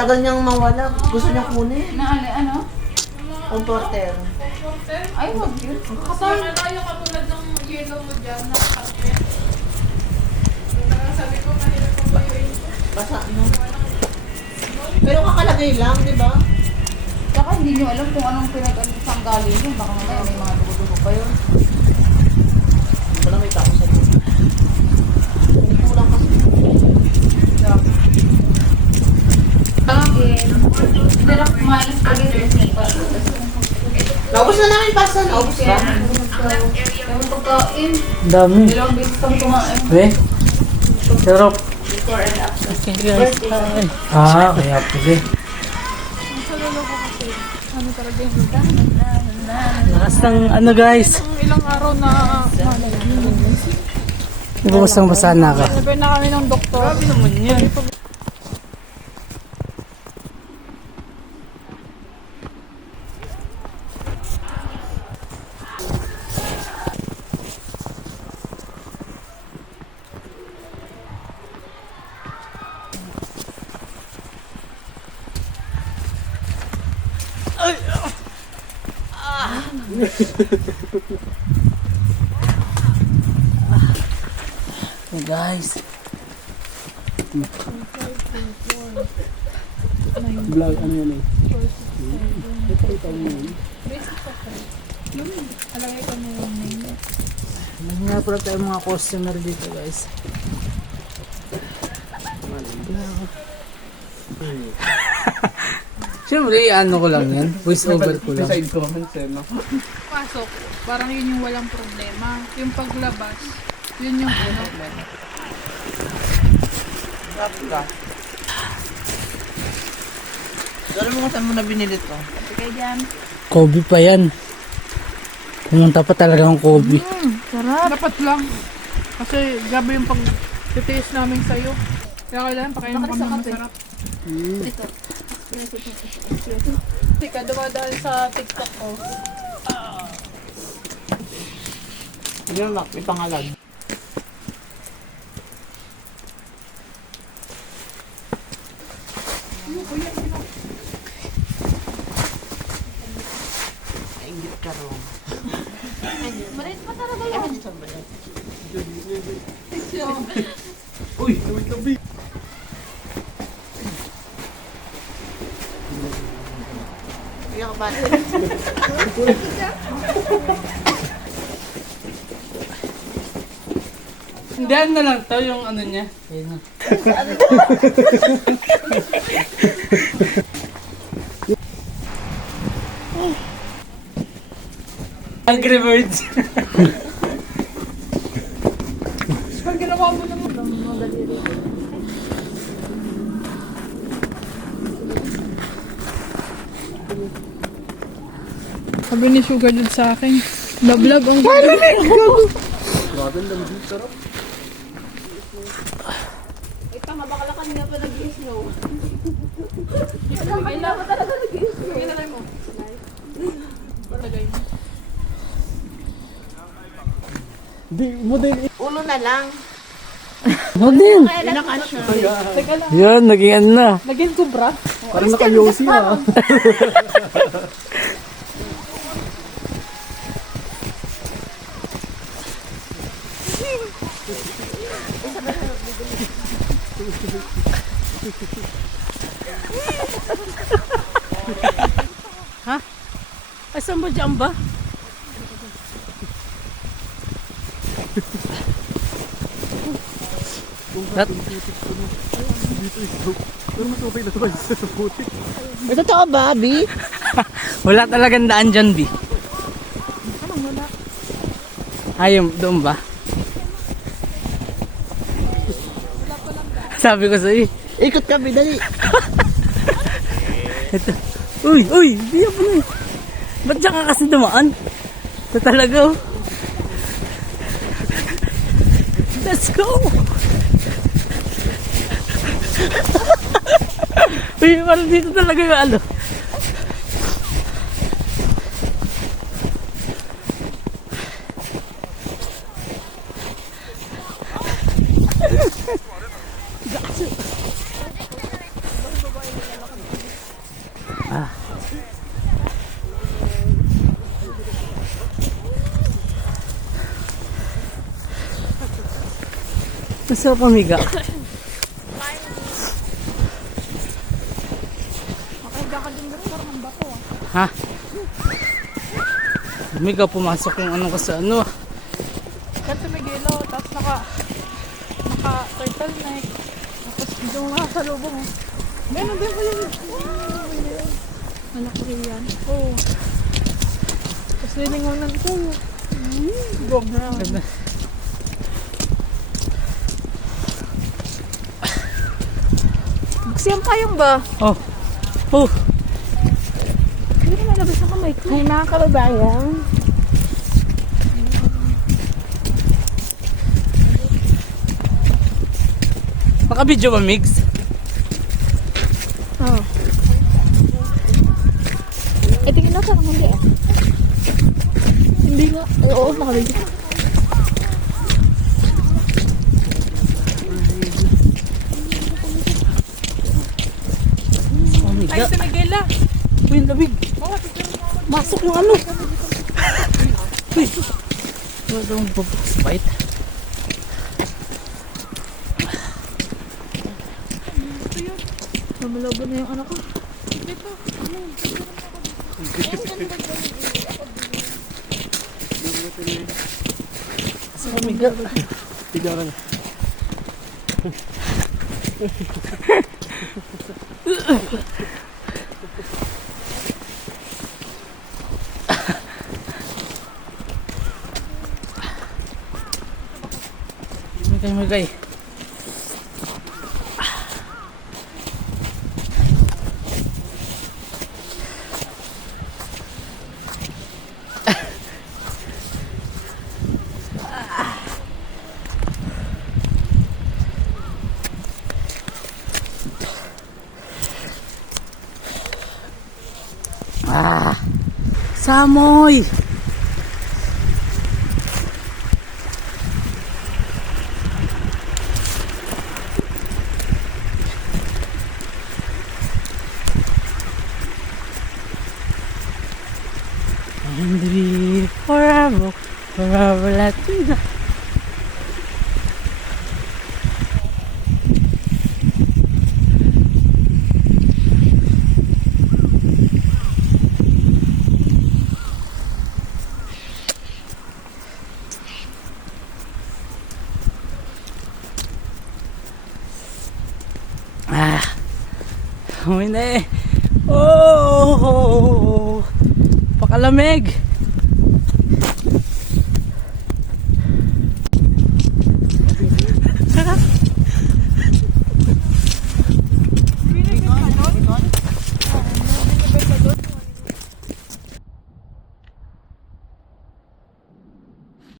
tagal niyang mawala. Gusto niya kunin. Na ano? Comforter. Ay, wag yun. Kasama na yung katulad ng yellow mo dyan, nakakarpet. Sabi ko, mahirap ko ba yun? Basa, no? Pero kakalagay lang, di ba? Saka hindi nyo alam kung anong pinag-saan galing yun. Baka mamaya may mga dugo-dugo pa yun. Wala may tao sa doon. Hindi kulang kasi. Pero kumain spaghetti. Naubos na namin pasta. Naubos ba? Yung pagkain. Dami. Dalawang beses kami kumain. Eh? Sarap. Before and after. Ah, kaya pala. Ano talaga yung Lakas ng ano guys. ilang araw na Basta na ako. sabi na kami ng doktor. Grabe naman yan. Hey guys. Vlog ano yan eh? Alagay ko na yung name. Nga pala tayo mga customer dito guys. Siyempre, ano ko lang yan. Voice over ko lang. Side comments eh, no? Pasok, parang yun yung walang problema. Yung paglabas, yun yung ano. Grabe ka. Alam mo kung saan mo na binili to? Kaya dyan. Kobe pa yan. Pumunta pa talaga ang Kobe. Sarap. Dapat lang. Kasi grabe yung pag-titiis namin sa'yo. Kaya kailangan pakainin mo kami ng masarap. Ito. Hindi ka dumadaan sa TikTok ko. Hindi mo may pangalan. Nainggit ka rin. Marit pa talaga yun. Uy, kami kami. Kaya ka ba? Hindi na lang to yung ano niya. Ayun na. Angry Birds. Pag ginawa mo naman. Sabi ni Sugar dun sa akin, na-vlog ang gagawin. Ito nga baka kanina pa nag-i-snow. Kailan pa talaga nag-i-snow. Ilagay mo. Ilagay mo. Di mo din. Ulo na lang. Mo din. Pinakasya. Teka lang. Yan, naging ano na. Naging kubra. Parang naka-yosi ah. Ha? Ay, saan ba dyan ba? Ito to ba, Abi? Wala talagang daan dyan, B. Ayun, doon ba? Sabi ko sa'yo. Ikot kami, dali. Ito. Uy, uy, di ako na. Ba't dyan ka kasi dumaan? Ito talaga, oh. Let's go! Uy, parang dito talaga yung ano. Masarap pamiga. Makahiga ka din doon, parang ang bato ah. Ha? Pamiga, pumasok yung ano kasi ano. Kasi may gelo, tapos naka turtleneck. Tapos yung mga salubong oh. Meron din pala yun. Malaki rin yan. Oo. Tapos lilingonan ko. Gog na yan. Ganda. Siyang payong ba? Oh. Oh. Hindi naman labas ang kamay ko. Ay, mga kababayan. Naka-video ba, Migs? Oh. Eh, tingin na parang hindi ah. Hindi nga. Oo, nakabigyan. Ay, Pamiga. si Miguel ah. Uy, ang labig. Oo, tignan mo ako. Masok yung ano. Uy. Wala daw mag-bite. Mamalobo na yung anak ko. Sa pamiga. Tigaran. Migay. Samoy! And we forever Latina. Uwi na eh. Oh! Pakalamig!